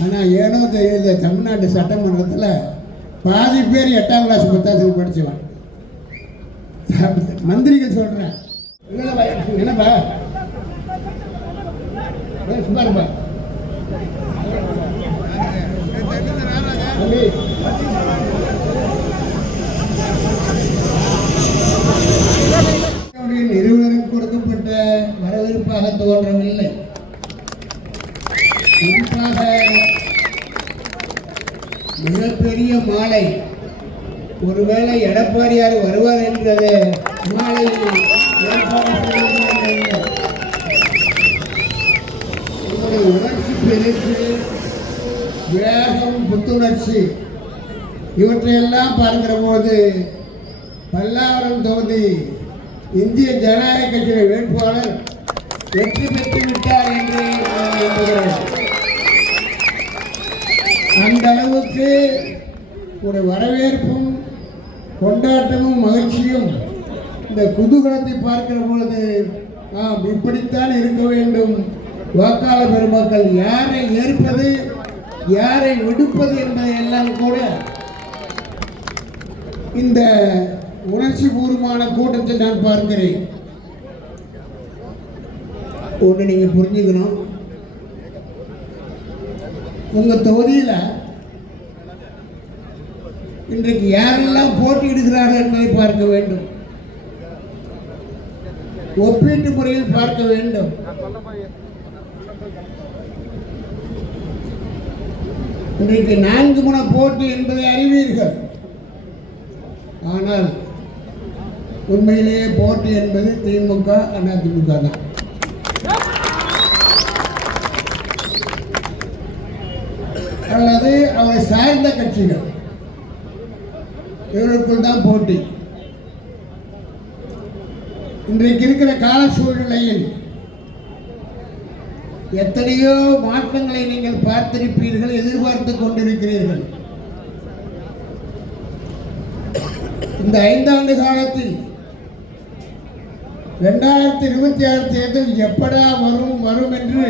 ஆனால் ஏனோ தெரியல, தமிழ்நாட்டு சட்டமன்றத்தில் பாதி பேர் 8ஆம் கிளாஸ் 10ஆம் படிச்சுவான். மந்திரிகள் சொல்கிறேன், என்னப்பா சும்மாருப்பா நிறுவனருக்கு கொடுக்கப்பட்ட வரவேற்பாக தோன்றவில்லை. குறிப்பாக மிகப்பெரிய மாலை, ஒருவேளை எடப்பாடியார் வருவார் என்றது மாலை உணர்ச்சி பெருக்கு, வேகம், புத்துணர்ச்சி இவற்றையெல்லாம் பார்க்கிற போது பல்லாவரம் தொகுதி இந்திய ஜனநாயக கட்சியின் வேட்பாளர் வெற்றி பெற்று விட்டார் என்று நான் நம்புகிறேன். அந்த அளவுக்கு ஒரு வரவேற்பும் கொண்டாட்டமும் மகிழ்ச்சியும் இந்த குதூகலத்தை பார்க்கிற பொழுது நாம் இப்படித்தான் இருக்க வேண்டும். வாக்காளர் பெருமக்கள் யாரை ஏற்பது யாரை விடுப்பது என்பதை எல்லாம் கூட இந்த உணர்ச்சி பூர்வமான கூட்டத்தில் நான் பார்க்கிறேன். ஒன்று நீங்கள் புரிஞ்சுக்கணும், உங்கள் தொகுதியில் இன்றைக்கு யாரெல்லாம் போட்டியிடுகிறார்கள் என்பதை பார்க்க வேண்டும், ஒப்பீட்டு முறையில் பார்க்க வேண்டும். இன்றைக்கு 4 முனை போட்டி என்பதை அறிவீர்கள். ஆனால் உண்மையிலேயே போட்டி என்பது திமுக அதிமுக தான். அல்லது அவரை சார்ந்த கட்சிகள், இவர்களுக்குள் தான் போட்டி. இன்றைக்கு இருக்கிற கால சூழ்நிலையில் எத்தனையோ மாற்றங்களை நீங்கள் பார்த்திருப்பீர்கள், எதிர்பார்த்து கொண்டிருக்கிறீர்கள். இந்த 5 ஆண்டு காலத்தில் 2026 தேர்தல் எப்படா வரும் என்று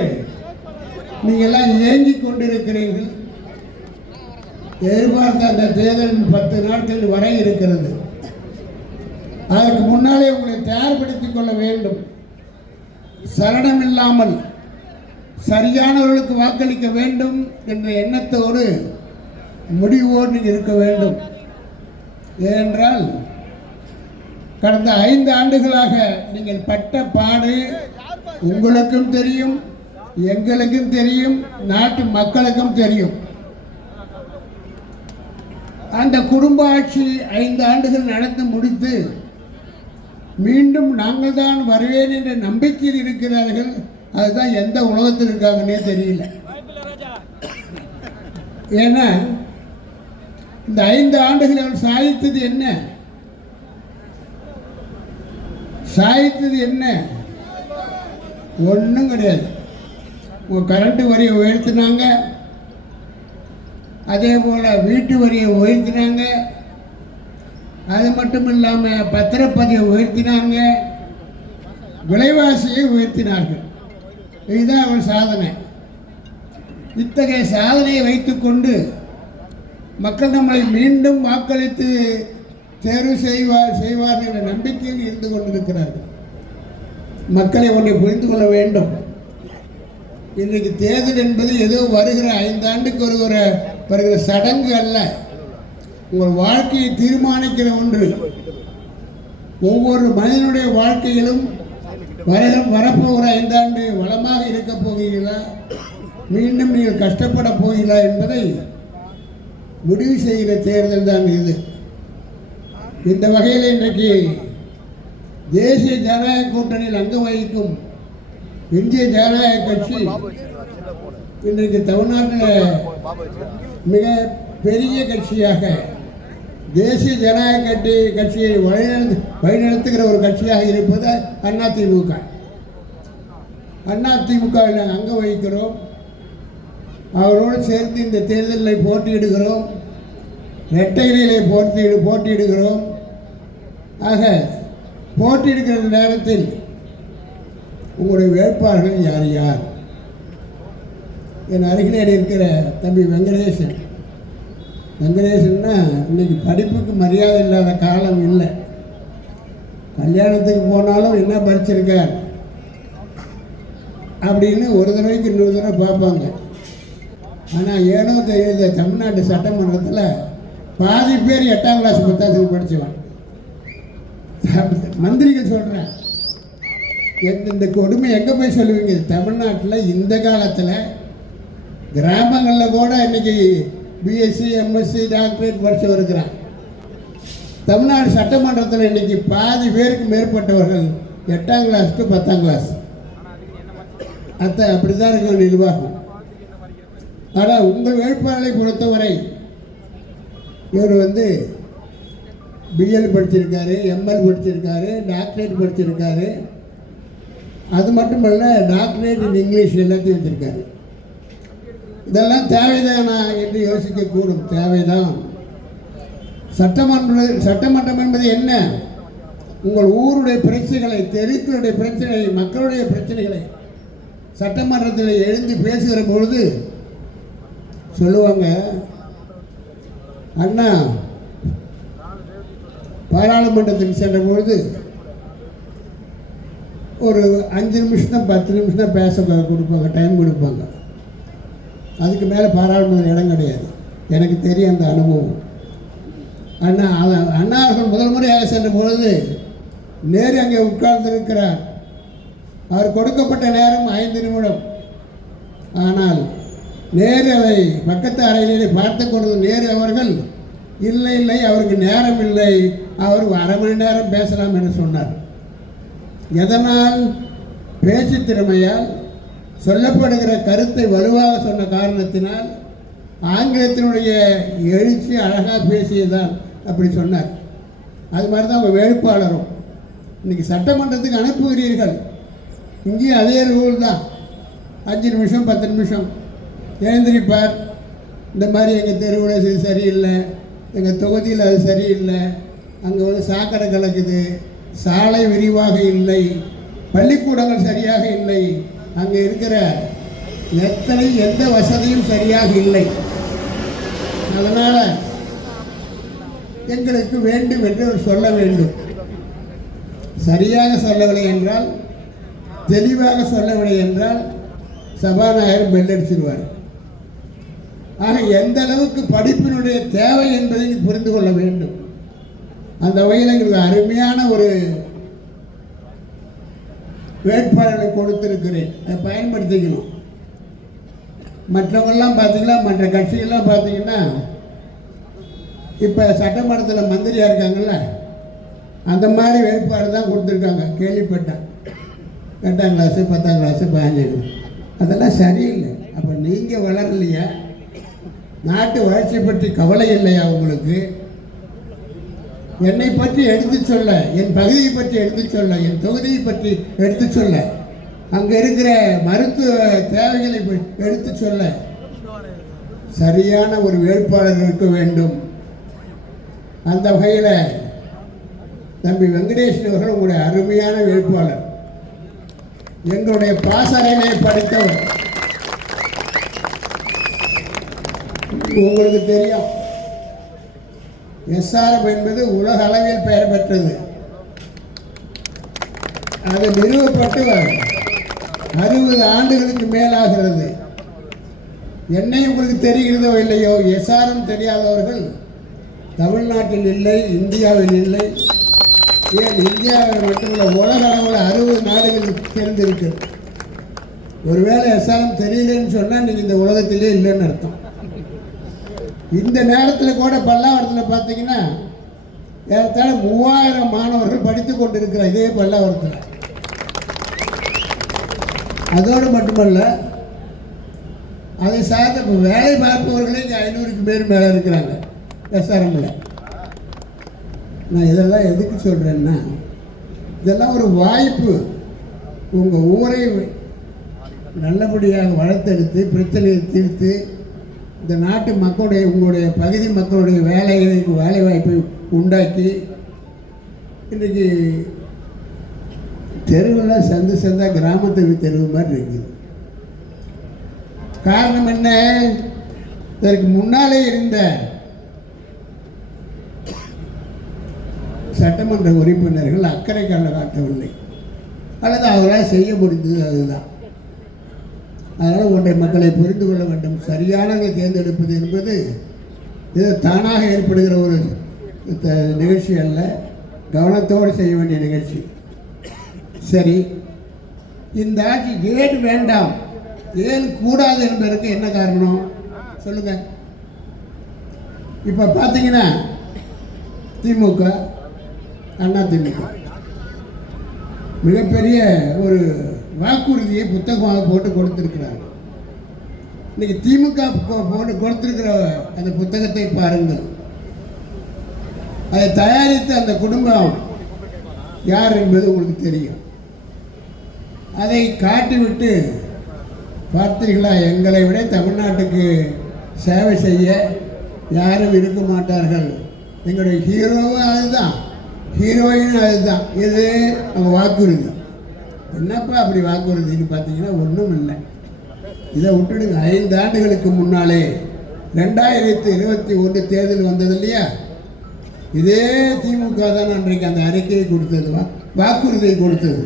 நீங்கள் எல்லாம் ஏங்கிக் கொண்டிருக்கிறீர்கள். எதிர்பார்த்த அந்த தேர்தல் 10 நாட்கள் வரை இருக்கிறது. அதற்கு முன்னாலே உங்களை தயார்படுத்திக் கொள்ள வேண்டும். சரணம் இல்லாமல் சரியானவர்களுக்கு வாக்களிக்க வேண்டும் என்ற எண்ணத்தோடு முடிவோடு இருக்க வேண்டும். ஏனென்றால் கடந்த 5 ஆண்டுகளாக நீங்கள் பட்ட பாடு உங்களுக்கும் தெரியும், எங்களுக்கும் தெரியும், நாட்டு மக்களுக்கும் தெரியும். அந்த குடும்ப ஆட்சி 5 ஆண்டுகள் நடந்து முடித்து மீண்டும் நாங்கள் தான் வருவேன் என்ற நம்பிக்கையில் இருக்கிறார்கள். அதுதான் எந்த உலகத்தில் இருக்காங்கன்னே தெரியல. ஏன்னா இந்த 5 ஆண்டுகள் அவர் சாதித்தது என்ன? ஒன்றும் கிடையாது. கரண்ட் வரியை உயர்த்தினாங்க, அதே போல் வீட்டு வரியை உயர்த்தினாங்க, அது மட்டும் இல்லாமல் பத்திரப்பதிவை உயர்த்தினாங்க, விலைவாசியை உயர்த்தினார்கள். இதுதான் அவர் சாதனை. இத்தகைய சாதனையை வைத்துக்கொண்டு மக்கள் நம்மளை மீண்டும் வாக்களித்து தேர்வு செய்வார்கள் என்ற நம்பிக்கையில் இருந்து கொண்டிருக்கிறார்கள். மக்களை ஒன்றை புரிந்து கொள்ள வேண்டும். இன்றைக்கு தேர்தல் என்பது ஏதோ வருகிற 5 ஆண்டுக்கு வருகிற சடங்கு அல்ல, உங்கள் வாழ்க்கையை தீர்மானிக்கிற ஒன்று. ஒவ்வொரு மனிதனுடைய வாழ்க்கையிலும் வரப்போகிற 5 ஆண்டு வளமாக இருக்கப் போகிறீர்களா, மீண்டும் நீங்கள் கஷ்டப்பட போகிறீர்களா என்பதை முடிவு செய்கிற தேர்தல் தான் இது. இந்த வகையில் இன்றைக்கு தேசிய ஜனநாயக கூட்டணியில் அங்கம் வகிக்கும் இந்திய ஜனநாயக கட்சி இன்றைக்கு தமிழ்நாட்டில் மிக பெரிய கட்சியாக, தேசிய ஜனநாயக கட்சியை வழிநடத்துகிற ஒரு கட்சியாக இருப்பது அதிமுக. அதிமுகவில் அங்கம் வகிக்கிறோம். அவரோடு சேர்ந்து இந்த தேர்தலில் போட்டியிடுகிறோம், இரட்டையிலே போட்டியிடுகிறோம். ஆக போட்டியிடுகிற நேரத்தில் உங்களுடைய வேட்பாளர்கள் யார் யார்? என் அருகிலே இருக்கிற தம்பி வெங்கடேசன். வெங்கடேசன்னா இன்னைக்கு படிப்புக்கு மரியாதை இல்லாத காலம் இல்லை. கல்யாணத்துக்கு போனாலும் என்ன படிச்சிருக்கார் அப்படின்னு ஒரு தடவைக்கு இன்னொரு தடவை பார்ப்பாங்க. ஆனால் ஏனோ தெரியுது, தமிழ்நாட்டு சட்டமன்றத்தில் பாதி பேர் 8ஆம் கிளாஸ் 10ஆம் படிச்சுவான். மந்திரிகள் சொல்கிறேன், இந்த கொடுமை எங்கே போய் சொல்லுவீங்க? தமிழ்நாட்டில் இந்த காலத்தில் கிராமங்களில் கூட இன்றைக்கி பிஎஸ்சி எம்எஸ்சி டாக்டரேட் படித்தவர் இருக்கிறான். தமிழ்நாடு சட்டமன்றத்தில் இன்றைக்கி பாதி பேருக்கு மேற்பட்டவர்கள் 8ஆம் கிளாஸ் டு 10ஆம் கிளாஸ். அப்படி தான் இருக்க நிர்வாகம். ஆனால் உங்கள் வேட்பாளரை பொறுத்தவரை இவர் பிஎல் படிச்சிருக்காரு, எம்எல் படிச்சிருக்காரு, டாக்டரேட் படிச்சிருக்காரு. அது மட்டுமல்ல, டாக்டரேட் இன் இங்கிலீஷ் எல்லாத்தையும் வச்சுருக்காரு. இதெல்லாம் தேவைதானா என்று யோசிக்கக்கூடும். தேவைதான். சட்டமன்றம் என்பது என்ன? உங்கள் ஊருடைய பிரச்சனைகளை, தெருக்களுடைய பிரச்சனைகளை, மக்களுடைய பிரச்சனைகளை சட்டமன்றத்தில் எழுந்து பேசுகிற பொழுது சொல்லுவாங்க, அண்ணா பாராளுமன்றத்துக்கு சென்ற பொழுது ஒரு 5 நிமிஷம் 10 நிமிஷம் பேச கொடுப்பாங்க, டைம் கொடுப்பாங்க. அதுக்கு மேலே பாராளுமன்ற இடம் கிடையாது. எனக்கு தெரியும் அந்த அனுபவம். அண்ணா அவர்கள் முதல் முறையாக சென்ற பொழுது நேரு அங்கே உட்கார்ந்திருக்கிறார். அவர் கொடுக்கப்பட்ட நேரம் 5 நிமிடம். ஆனால் நேரு அதை பக்கத்து அறையிலே பார்த்து கொண்டது. நேரு அவர்கள் இல்லை அவருக்கு நேரம் இல்லை, அவர் 1/2 மணி நேரம் பேசலாம் என்று சொன்னார். எதனால்? பேச்சு திறமையால், சொல்லப்படுகிற கருத்தை வலுவாக சொன்ன காரணத்தினால், ஆங்கிலத்தினுடைய எழுச்சி அழகாக பேசியதான் அப்படி சொன்னார். அது மாதிரி தான் உங்கள் வேட்பாளரும். இன்றைக்கி சட்டமன்றத்துக்கு அனுப்புகிறீர்கள், இங்கேயும் அதே ரூல் தான். 5 நிமிஷம் 10 நிமிஷம் எழுந்திரிப்பார். இந்த மாதிரி எங்கள் தெருவில் இது சரியில்லை, எங்கள் தொகுதியில் அது சரியில்லை, அங்கே சாக்கடை கலக்குது, சாலை விரிவாக இல்லை, பள்ளிக்கூடங்கள் சரியாக இல்லை, அங்கே இருக்கிற எந்த வசதியும் சரியாக இல்லை, அதனால் எங்களுக்கு வேண்டும் என்று சொல்ல வேண்டும். சரியாக சொல்லவில்லை என்றால், தெளிவாக சொல்லவில்லை என்றால் சபாநாயகர் பெல் அடிச்சிருவார். ஆக எந்த அளவுக்கு படிப்பினுடைய தேவை என்பதை புரிந்து கொள்ள வேண்டும். அந்த வகையில் எங்களுக்கு அருமையான ஒரு வேட்பாளர்களை கொடுத்திருக்கிறேன், அதை பயன்படுத்திக்கணும். மற்றவங்கெல்லாம் பார்த்தீங்கன்னா, மற்ற கட்சிகள்லாம் பார்த்தீங்கன்னா, இப்போ சட்டமன்றத்தில் மந்திரியாக இருக்காங்கல்ல, அந்த மாதிரி வேட்பாளர் தான் கொடுத்துருக்காங்க. கேள்விப்பட்டேன் 8ஆம் கிளாஸு 10ஆம் கிளாஸு 15. அதெல்லாம் சரியில்லை. அப்போ நீங்கள் வளரலையா? நாட்டு வளர்ச்சி பற்றி கவலை இல்லையா உங்களுக்கு? என்னை பற்றி எடுத்து சொல்ல, என் பகுதியை பற்றி எடுத்து சொல்ல, என் தொகுதியை பற்றி எடுத்து சொல்ல, அங்கே இருக்கிற மருத்துவ தேவைகளை எடுத்து சொல்ல சரியான ஒரு வேட்பாளர் இருக்க வேண்டும். அந்த வகையில் தம்பி வெங்கடேசன் அவர்கள் உங்களுடைய அருமையான வேட்பாளர். எங்களுடைய பாசறையிலே படித்தவர். உங்களுக்கு தெரியும், எஸ்ஆர்எம் என்பது உலக அளவில் பெயர் பெற்றது. அது நிறுவப்பட்டு 60 ஆண்டுகளுக்கு மேலாகிறது. என்னை உங்களுக்கு தெரிகிறதோ இல்லையோ, எஸ்ஆர்எம் தெரியாதவர்கள் தமிழ்நாட்டில் இல்லை, இந்தியாவில் இல்லை. ஏன் இந்தியாவில் மட்டுமல்ல, உலக அளவில் 60 நாடுகள் சேர்ந்திருக்கு. ஒருவேளை எஸ்ஆர்எம் தெரியலன்னு சொன்னால் நீங்கள் இந்த உலகத்திலே இல்லைன்னு அர்த்தம். இந்த நேரத்தில் கூட பல்லாவரத்தில் பார்த்தீங்கன்னா ஏறத்தாழ 3000 மாணவர்கள் படித்து கொண்டிருக்கிற இதே பல்லாவரத்தில். அதோடு மட்டுமல்ல, அதை சார்ந்த வேலை பார்ப்பவர்களே இங்கே 500க்கு மேலே இருக்கிறாங்க எஸ்ஆர்எம்ல. நான் இதெல்லாம் எதுக்கு சொல்கிறேன்னா, இதெல்லாம் ஒரு வாய்ப்பு. உங்கள் ஊரை நல்லபடியாக வளர்த்தெடுத்து பிரச்சனையை தீர்த்து இந்த நாட்டு மக்களுடைய, உங்களுடைய பகுதி மக்களுடைய வேலை வாய்ப்பை உண்டாக்கி, இன்றைக்கி தெருவில் சந்தாக கிராமத்துக்கு தெருவு மாதிரி இருக்குது. காரணம் என்ன? இதற்கு முன்னாலே இருந்த சட்டமன்ற உறுப்பினர்கள் அக்கறை காட்டவில்லை, அல்லது அவர்களால் செய்ய முடிந்தது அதுதான். அதனால் ஒன்றை மக்களை புரிந்து கொள்ள வேண்டும். சரியானதை தேர்ந்தெடுப்பது என்பது இது தானாக ஏற்படுகிற ஒரு நிகழ்ச்சி அல்ல, கவனத்தோடு செய்ய வேண்டிய நிகழ்ச்சி. சரி, இந்த ஆட்சி ஏன் வேண்டாம், ஏன் கூடாது என்பதற்கு என்ன காரணம் சொல்லுங்க. இப்போ பார்த்தீங்கன்னா திமுக, அதிமுக மிகப்பெரிய ஒரு வாக்குறுதியை புத்தகமாக போட்டு கொடுத்திருக்கிறாங்க. இன்னைக்கு திமுக போட்டு கொடுத்திருக்கிற அந்த புத்தகத்தை பாருங்கள். அதை தயாரித்த அந்த குடும்பம் யார் என்பது உங்களுக்கு தெரியும். அதை காட்டிவிட்டு பார்த்தீர்களா, எங்களை விட தமிழ்நாட்டுக்கு சேவை செய்ய யாரும் இருக்க மாட்டார்கள், எங்களுடைய ஹீரோவும் அதுதான், ஹீரோயினும் அதுதான். இது அவங்க வாக்குறுதி. என்னப்பா அப்படி வாக்குறுதின்னு பார்த்தீங்கன்னா ஒன்றும் இல்லை. இதை விட்டுடுங்க. 5 ஆண்டுகளுக்கு முன்னாலே 2021 தேர்தல் வந்தது இல்லையா, இதே திமுக தான் அன்றைக்கு அந்த அறிக்கையை கொடுத்தது, வாக்குறுதியை கொடுத்தது.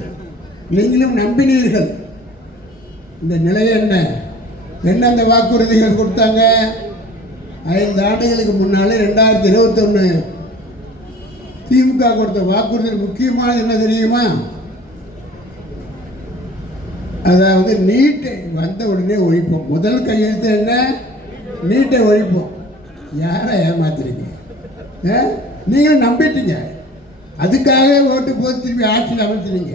நீங்களும் நம்பினீர்கள். இந்த நிலை என்ன அந்த வாக்குறுதிகள் கொடுத்தாங்க? 5 ஆண்டுகளுக்கு முன்னாலே 2021 திமுக கொடுத்த வாக்குறுதியில் முக்கியமானது என்ன தெரியுமா? அதாவது நீட்டை வந்த உடனே ஒழிப்போம். முதல் கையெழுத்து என்ன? நீட்டை ஒழிப்போம். யாரை ஏமாத்துறீங்க? நீங்கள் நம்பிட்டீங்க, அதுக்காக ஓட்டு போட்டு திரும்பி ஆட்சியில் அமைச்சிருங்க.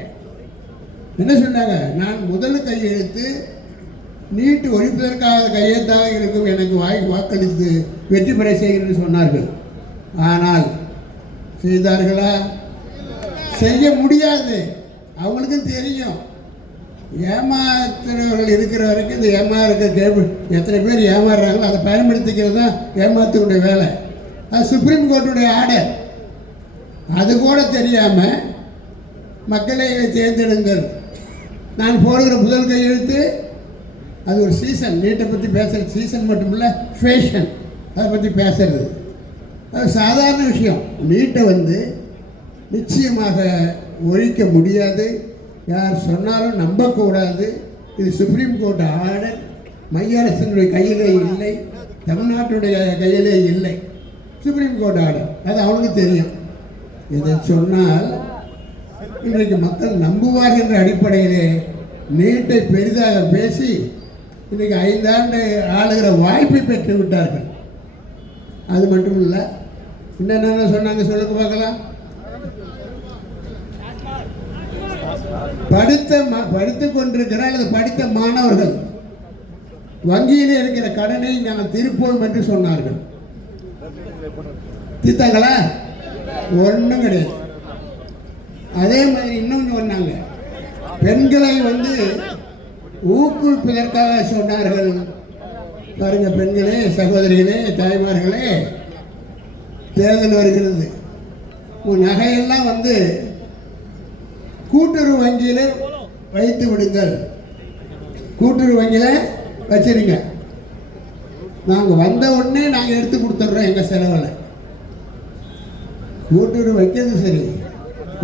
என்ன சொன்னாங்க? நான் முதல் கையெழுத்து நீட்டு ஒழிப்பதற்காக கையெழுத்தாக இருக்கும், எனக்கு வாக்களித்து வெற்றி பெற செய்கிறேன்னு சொன்னார்கள். ஆனால் செய்தார்களா? செய்ய முடியாது. அவங்களுக்கும் தெரியும், ஏமாத்துறவர்கள் இருக்கிற வரைக்கும் இந்த ஏமாறுக்க எத்தனை பேர் ஏமாறுறாங்களோ அதை பயன்படுத்திக்கிறது தான் ஏமாத்துடைய வேலை. அது சுப்ரீம் கோர்ட்டுடைய ஆர்டர். அது கூட தெரியாமல் மக்களை தேர்ந்தெடுங்கள், நான் போடுகிற முதல் கையெழுத்து. அது ஒரு சீசன், நீட்டை பற்றி பேசுகிற சீசன் மட்டும் இல்லை, ஃபேஷன், அதை பற்றி பேசுறது அது சாதாரண விஷயம். நீட்டை நிச்சயமாக ஒழிக்க முடியாது, யார் சொன்னாலும் நம்பக்கூடாது. இது சுப்ரீம் கோர்ட் ஆர்டர், மைய அரசினுடைய கையிலே இல்லை, தமிழ்நாட்டுடைய கையிலே இல்லை, சுப்ரீம் கோர்ட் ஆர்டர். அது அவனுக்கு தெரியும். இதை சொன்னால் இன்றைக்கு மக்கள் நம்புவார்கள் என்ற அடிப்படையிலே நீட்டை பெரிதாக பேசி இன்றைக்கு 5 ஆண்டு ஆளுகிற வாய்ப்பை பெற்று விட்டார்கள். அது மட்டும் இல்லை, என்னென்ன சொன்னாங்க சொல்லுங்க பார்க்கலாம். படித்து கொண்டிருக்கிற அல்லது படித்த மாணவர்கள் வங்கியிலே இருக்கிற கடனை நாங்கள் திருப்போம் என்று சொன்னார்கள். தீர்த்தாங்களா? ஒன்றும் கிடையாது. அதே மாதிரி இன்னொன்று சொன்னாங்க, பெண்களை ஊக்குவிப்பதற்காக சொன்னார்கள். பாருங்க பெண்களே, சகோதரிகளே, தாய்மார்களே, தேர்தல் வருகிறது, உன் நகையெல்லாம் கூட்டுறவு வங்கியில் வைத்து விடுங்கள், கூட்டுறவு வங்கியில் வச்சிருங்க, நாங்கள் வந்த உடனே நாங்கள் எடுத்து கொடுத்துட்றோம் எங்கள் செலவில். கூட்டுறவு வைக்கிறது சரி,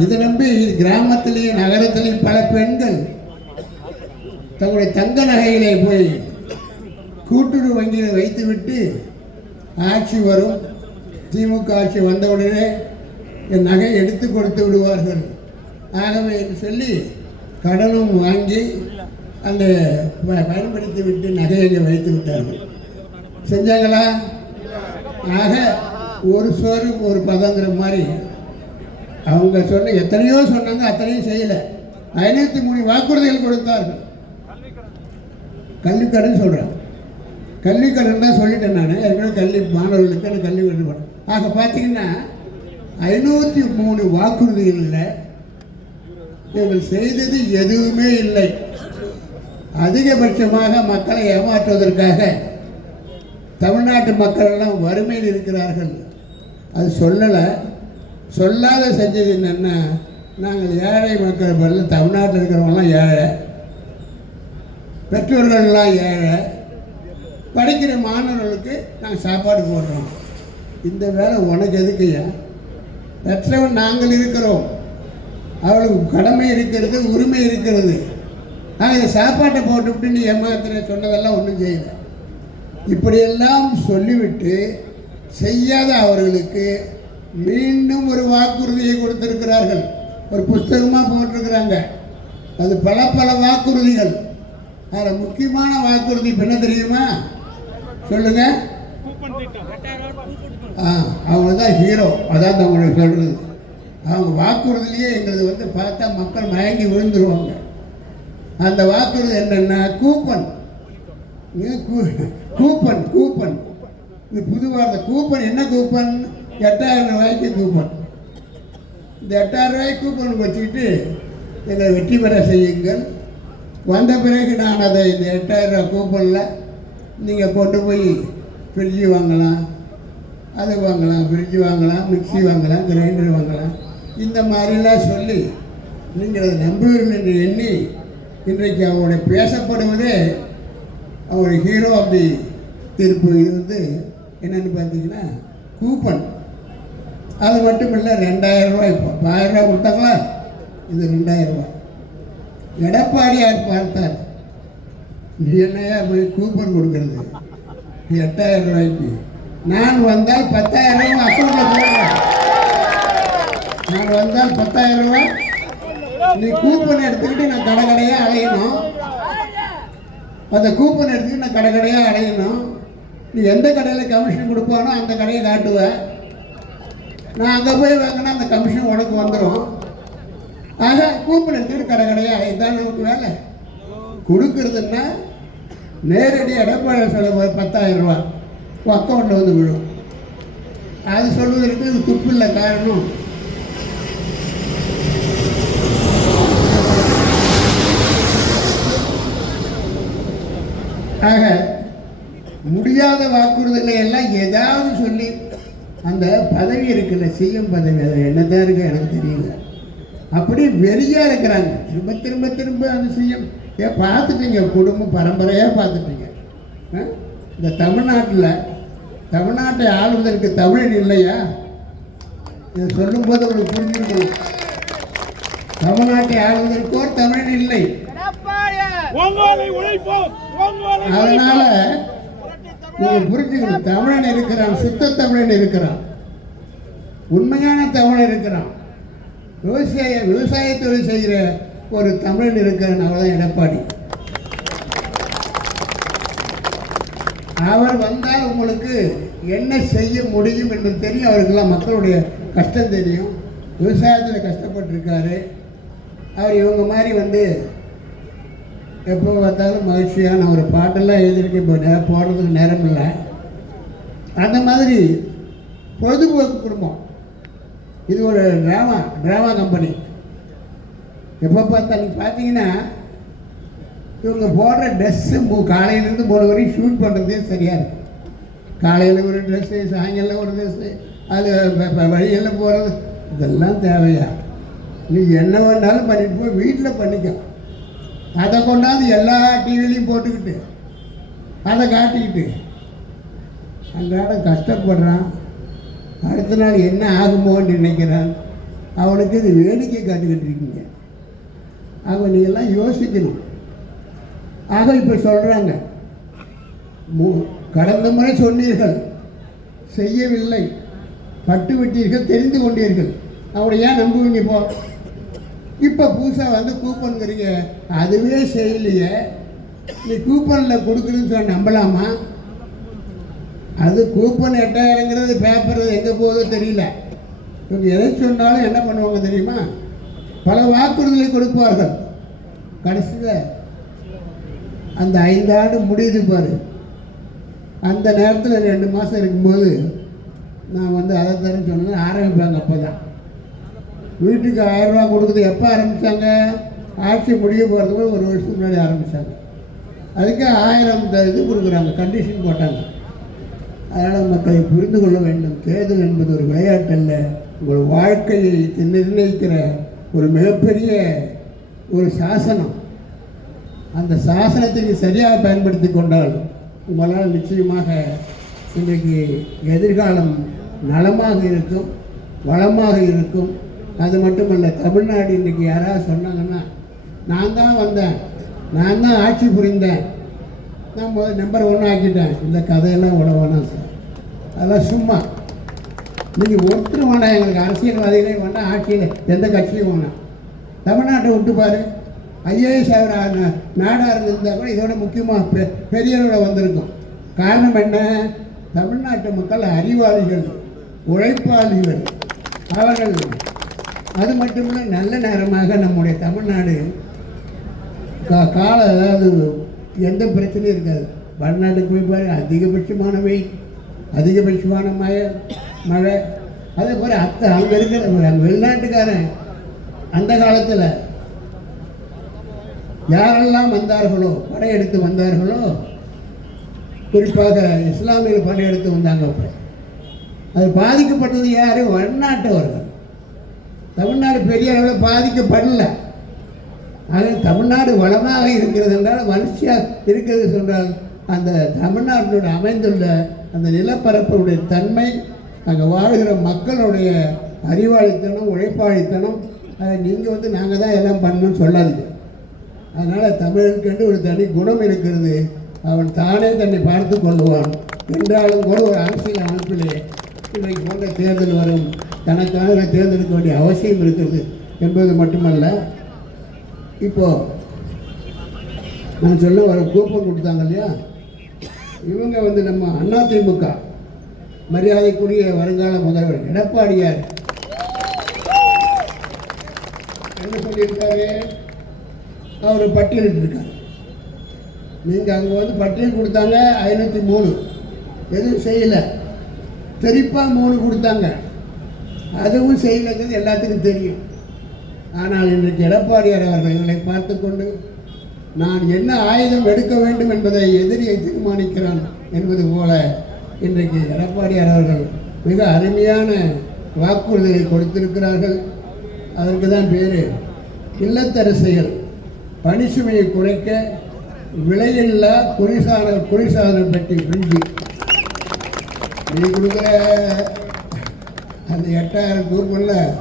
இதை நம்பி கிராமத்திலையும் நகரத்திலையும் பல பெண்கள் தங்களுடைய தங்க நகைகளை போய் கூட்டுறவு வங்கியில் வைத்துவிட்டு ஆட்சி வரும், திமுக ஆட்சி வந்தவுடனே என் நகை எடுத்து கொடுத்து விடுவார்கள், ஆகவே என்று சொல்லி கடனும் வாங்கி அந்த பயன்படுத்தி விட்டு நகையை வைத்து விட்டார்கள். செஞ்சாங்களா? ஆக ஒரு சோறு ஒரு பதங்கிற மாதிரி அவங்க சொன்ன எத்தனையோ சொன்னாங்க, அத்தனையும் செய்யலை. 503 வாக்குறுதிகள் கொடுத்தார்கள். கல்விக்கடன் சொல்கிறேன், கல்விக்கடன் தான் சொல்லிட்டேன் நான் ஏற்கனவே. மாணவர்களுக்கு கல்வி கடன். ஆக பார்த்தீங்கன்னா 503 வாக்குறுதிகளில் இவர்கள் செய்தது எதுவுமே இல்லை. அதிகபட்சமாக மக்களை ஏமாற்றுவதற்காக தமிழ்நாட்டு மக்கள் எல்லாம் வறுமையில் இருக்கிறார்கள், அது சொல்லலை. சொல்லாத செஞ்சது என்னென்னா, நாங்கள் ஏழை மக்கள் பதில் தமிழ்நாட்டில் இருக்கிறவங்களாம் ஏழை, பெற்றோர்கள்லாம் ஏழை, படிக்கிற மாணவர்களுக்கு நாங்கள் சாப்பாடு போடுறோம். இந்த வேலை உனக்கு எதுக்குயா? பெற்றவன் நாங்கள் இருக்கிறோம், அவளுக்கு கடமை இருக்கிறது, உரிமை இருக்கிறது. நாங்கள் இந்த சாப்பாட்டை போட்டுவிட்டு நீ ஏமாத்திர சொன்னதெல்லாம் ஒன்றும் செய்யலை. இப்படியெல்லாம் சொல்லிவிட்டு செய்யாத அவர்களுக்கு மீண்டும் ஒரு வாக்குறுதியை கொடுத்திருக்கிறார்கள். ஒரு புஸ்தகமாக போட்டிருக்கிறாங்க. அது பல பல வாக்குறுதிகள். அதில் முக்கியமான வாக்குறுதி என்ன தெரியுமா? சொல்லுங்க. அவங்க தான் ஹீரோ. அதான் அவங்களுக்கு சொல்கிறது. அவங்க வாக்குறுதிலேயே எங்களுக்கு பார்த்தா மக்கள் மயங்கி விழுந்துருவாங்க. அந்த வாக்குறுதி என்னென்னா கூப்பன். கூப்பன் கூப்பன் இது புது வார்த்தை. கூப்பன் என்ன கூப்பன்? 8000 ரூபாய்க்கு கூப்பன். இந்த 8000 ரூபாய்க்கு கூப்பன் வச்சுக்கிட்டு எங்களை வெற்றி பெற செய்யுங்கள். வந்த பிறகு நான் அதை இந்த 8000 ரூபா கூப்பனில் நீங்கள் கொண்டு போய் ஃப்ரிட்ஜு வாங்கலாம், அது வாங்கலாம், ஃப்ரிட்ஜு வாங்கலாம், மிக்சி வாங்கலாம், கிரைண்டர் வாங்கலாம், இந்த மாதிரிலாம் சொல்லி நீங்கள் அதை நம்புவீர்கள் என்று எண்ணி இன்றைக்கு அவருடைய பேசப்படுவதே அவருடைய ஹீரோ ஆஃப் தி தீர்ப்பு. இது என்னென்னு பார்த்தீங்கன்னா கூப்பன். அது மட்டும் இல்லை, 2000 ரூபாய். இப்போ 1000 ரூபா கொடுத்தாங்களா, இது 2000 ரூபா. எடப்பாடியார் பார்த்தார், நீ என்னையா போய் கூப்பன் கொடுக்கறது 8000 ரூபாய்க்கு? நான் வந்தால் 10,000 ரூபா அக்கௌண்ட்டில் போடுறேன். நான் வந்தால் 10,000 ரூபா. நீ கூப்பன் எடுத்துக்கிட்டு நான் கடை கடையாக அலையணும். அந்த கூப்பன் எடுத்துக்கிட்டு நான் கடை கடையாக அலையணும். நீ எந்த கடையில் கமிஷன் கொடுப்பானோ அந்த கடையை காட்டுவேன். நான் அங்கே போய் வாங்கினா அந்த கமிஷன் உனக்கு வந்துடும். ஆக கூப்பன் எடுத்துக்கிட்டு கடை கடையாக அலையதான் நமக்கு வேலை. கொடுக்கறதுன்னா நேரடி எடப்பாடி செலவு 10,000 ரூபா அக்கௌண்ட்டில் வந்து விழும். அது சொல்வதற்கு இது துப்பில்லை. காரணம், ஆக முடியாத வாக்குறுதிகளை எல்லாம் ஏதாவது சொல்லி அந்த பதவி இருக்குல்ல, சிஎம் பதவி, அது என்னதான் இருக்கு எனக்கு தெரியல, அப்படி வெறியாக இருக்கிறாங்க. திரும்ப திரும்ப திரும்ப அந்த சிஎம் பார்த்துட்டீங்க, குடும்பம் பரம்பரையாக பார்த்துட்டீங்க. இந்த தமிழ்நாட்டை ஆளுவதற்கு தமிழன் இல்லையா? இதை சொல்லும்போது உங்களுக்கு புரிஞ்சிருக்கணும். தமிழ்நாட்டை ஆளுவதற்கு ஒரு தமிழன் இல்லை. அதனால நீங்க புரிஞ்சுக்கணும், தமிழன் இருக்கிறான், சுத்த தமிழன் இருக்கிறான், உண்மையான தமிழன் இருக்கிறான், விவசாய தொழில் செய்கிற ஒரு தமிழன் இருக்கிறான். அவர்தான் எடப்பாடி. அவர் வந்தால் உங்களுக்கு என்ன செய்ய முடியும் என்று தெரியும். அவருக்கெல்லாம் மக்களுடைய கஷ்டம் தெரியும். விவசாயத்தில் கஷ்டப்பட்டிருக்காரு அவர். இவங்க மாதிரி எப்போ பார்த்தாலும் மகிழ்ச்சியான ஒரு பாட்டெல்லாம் எழுதியிருக்கு. இப்போ போடுறதுக்கு நேரம் இல்லை. அந்த மாதிரி பொழுதுபோக்கு குடும்பம். இது ஒரு ட்ராமா கம்பெனி. எப்போ பார்த்தா நீங்கள் பார்த்தீங்கன்னா இவங்க போடுற ட்ரெஸ்ஸு காலையிலேருந்து 3 வரையும் ஷூட் பண்ணுறதே சரியாக இருக்கும். காலையில் ஒரு ட்ரெஸ்ஸு, சாயங்காலம் ஒரு ட்ரெஸ்ஸு, அது வழியெல்லாம் போகிறது, இதெல்லாம் தேவையா? நீ என்ன வேணாலும் பண்ணிட்டு போய் வீட்டில் பண்ணிக்க. அதை கொண்டாந்து எல்லா டிவிலையும் போட்டுக்கிட்டு அதை காட்டிக்கிட்டு அன்றாடம் கஷ்டப்படுறான். அடுத்த நாள் என்ன ஆகுமோன்னு நினைக்கிறான். அவனுக்கு இது வேடிக்கை காட்டிக்கிட்டு இருக்கீங்க. ஆக நீங்கள்லாம் யோசிக்கணும். ஆக இப்போ சொல்கிறாங்க, கடந்த முறை சொன்னீர்கள், செய்யவில்லை, பட்டு விட்டீர்கள், தெரிந்து கொண்டீர்கள், அவனை ஏன் நம்புவீங்க? இப்போ புதுசாக கூப்பனுங்கிறீங்க, அதுவே செய்யலையே, நீ கூப்பனில் கொடுக்குறதுன்னு சொன்ன நம்பலாமா? அது கூப்பன் 8000ங்கிறது பேப்பர் எங்கே போகுதோ தெரியல. இவங்க எதை சொன்னாலும் என்ன பண்ணுவாங்க தெரியுமா? பல வாக்குறுதிகளை கொடுப்பார்கள். கடைசியில் அந்த 5 ஆண்டு முடியுது பாரு, அந்த நேரத்தில் 2 மாதம் இருக்கும்போது நான் அதை தரேன்னு சொன்னது ஆரம்பிப்பாங்க. அப்போ தான் வீட்டுக்கு 1000 ரூபா கொடுக்குறது எப்போ ஆரம்பித்தாங்க? ஆட்சி முடிய போகிறதுக்கு 1 வருஷத்துக்கு முன்னாடி ஆரம்பித்தாங்க. அதுக்கு 1000 இது கொடுக்குறாங்க, கண்டிஷன் போட்டாங்க. அதனால் மக்களை புரிந்து கொள்ள வேண்டும். தேர்தல் என்பது ஒரு விளையாட்டு அல்ல, உங்கள் வாழ்க்கையை நிர்ணயிக்கிற ஒரு மிகப்பெரிய ஒரு சாசனம். அந்த சாசனத்தை நீ சரியாக பயன்படுத்தி கொண்டால் உங்களால் நிச்சயமாக இன்றைக்கு எதிர்காலம் நலமாக இருக்கும், வளமாக இருக்கும். அது மட்டுமல்ல, தமிழ்நாடு இன்றைக்கி யாராவது சொன்னாங்கன்னா நான் தான் வந்தேன், நான் தான் ஆட்சி புரிந்தேன், நான் முதல் நம்பர் 1 ஆக்கிட்டேன், இந்த கதையெல்லாம் விட வேணாம் சார். அதெல்லாம் சும்மா. நீங்கள் ஒருத்தர் வேணாம், எங்களுக்கு அரசியல்வாதிகளே வேண்டாம், ஆட்சியில் எந்த கட்சியும் வேணாம். தமிழ்நாட்டை விட்டு பாரு, IAS நாடாக இருந்திருந்தால் கூட இதோட முக்கியமாக பெரியவரோட வந்திருக்கும். காரணம் என்ன? தமிழ்நாட்டு மக்கள் அறிவாளிகள், உழைப்பாளிகள் அவர்கள். அது மட்டுமில்லை, நல்ல நேரமாக நம்முடைய தமிழ்நாடு அதாவது எந்த பிரச்சனையும் இருக்காது. வடநாட்டுக்கு போய் பாரு, அதிகபட்சமான வெயில், அதிகபட்சமான மழை. அதே போல் அங்கே இருக்கிற வெளிநாட்டுக்காரன் அந்த காலத்தில் யாரெல்லாம் வந்தார்களோ, படையெடுத்து வந்தார்களோ, குறிப்பாக இஸ்லாமியர்கள் படையெடுத்து வந்தாங்க. அது பாதிக்கப்பட்டது யார்? வடநாட்டவர்கள். தமிழ்நாடு பெரிய அளவில் பாதிக்கப்படல. ஆக தமிழ்நாடு வளமாக இருக்கிறது என்றால், வளர்ச்சியாக இருக்கிறது சொன்னால், அந்த தமிழ்நாட்டினுடைய அமைந்துள்ள அந்த நிலப்பரப்புடைய தன்மை, அங்கே வாழ்கிற மக்களுடைய அறிவாளித்தனம், உழைப்பாளித்தனம், அதை நீங்கள் நாங்கள் தான் எல்லாம் பண்ணணும்னு சொல்லாதீங்க. அதனால் தமிழனுக்கென்று ஒரு தனி குணம் இருக்கிறது. அவன் தானே தன்னை பார்த்து கொள்வான். என்றாலும் கூட ஒரு அரசியல் அமைப்பிலே இன்றைக்கு போன்ற தேர்தல் வரும், தனக்காக தேர்ந்தெடுக்க வேண்டிய அவசியம் இருக்கிறது என்பது மட்டுமல்ல. இப்போது நான் சொல்ல ஒரு கூப்பன் கொடுத்தாங்க இல்லையா, இவங்க நம்ம அதிமுக மரியாதைக்குரிய வருங்கால முதல்வர் எடப்பாடியார் என்ன சொல்லியிருக்காரு? அவர் பட்டியலிட்டிருக்காரு. நீங்கள் அங்கே பட்டியல் கொடுத்தாங்க 503, எதுவும் செய்யலை. தெரிப்பாக 3 கொடுத்தாங்க, அதுவும் செய்யலைங்கிறது எல்லாத்துக்கும் தெரியும். ஆனால் இன்றைக்கு எடப்பாடியார் அவர்கள் இவர்களை பார்த்து கொண்டு நான் என்ன ஆயுதம் எடுக்க வேண்டும் என்பதை எதிரியை தீர்மானிக்கிறான் என்பது போல இன்றைக்கு எடப்பாடியார் அவர்கள் மிக அருமையான வாக்குறுதிகளை கொடுத்திருக்கிறார்கள். அதற்கு தான் பேர் இல்லத்தரசிகள் பணிசுமையை குறைக்க விலையில்லா குளிர்சாதன பெட்டி ஃப்ரிட்ஜு. நீ கொடுக்குற அந்த 8000 கூப்பனில்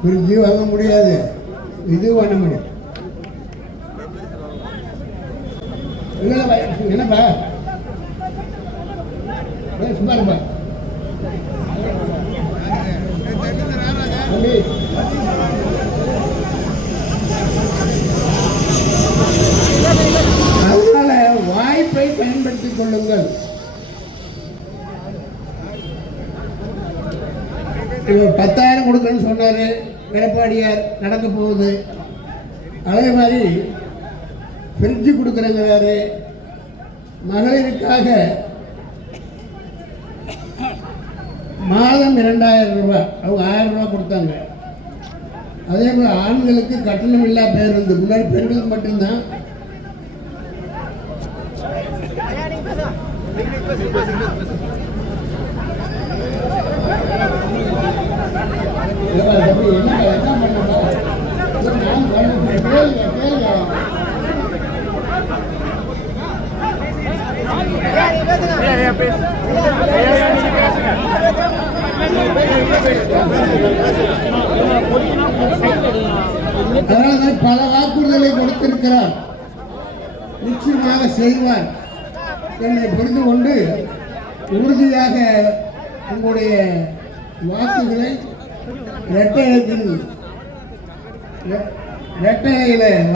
ஃப்ரிட்ஜு வாங்க முடியாது, இது பண்ண முடியும். என்னப்பா சும்மா இருப்பா. அதனால வாய்ப்பை பயன்படுத்திக் கொள்ளுங்கள். இவர் 10,000 கொடுக்கணும்னு சொன்னார் எடப்பாடியார், நடக்க போகுது. அதே மாதிரி ஃப்ரிட்ஜு கொடுக்குறேங்கிறாரு. மகளிருக்காக மாதம் 2000 ரூபா, அவங்க 1000 ரூபா கொடுத்தாங்க. அதே போல் ஆண்களுக்கு கட்டணம் இல்லா பேருந்து, முன்னாடி பெண்களுக்கு மட்டும்தான். அதனால்தான் பல வாக்குறுதிகளை கொடுத்திருக்கிறார், நிச்சயமாக செய்வார். என்னை புரிந்து கொண்டு உறுதியாக உங்களுடைய வாக்குகளை இரட்டை இலையில்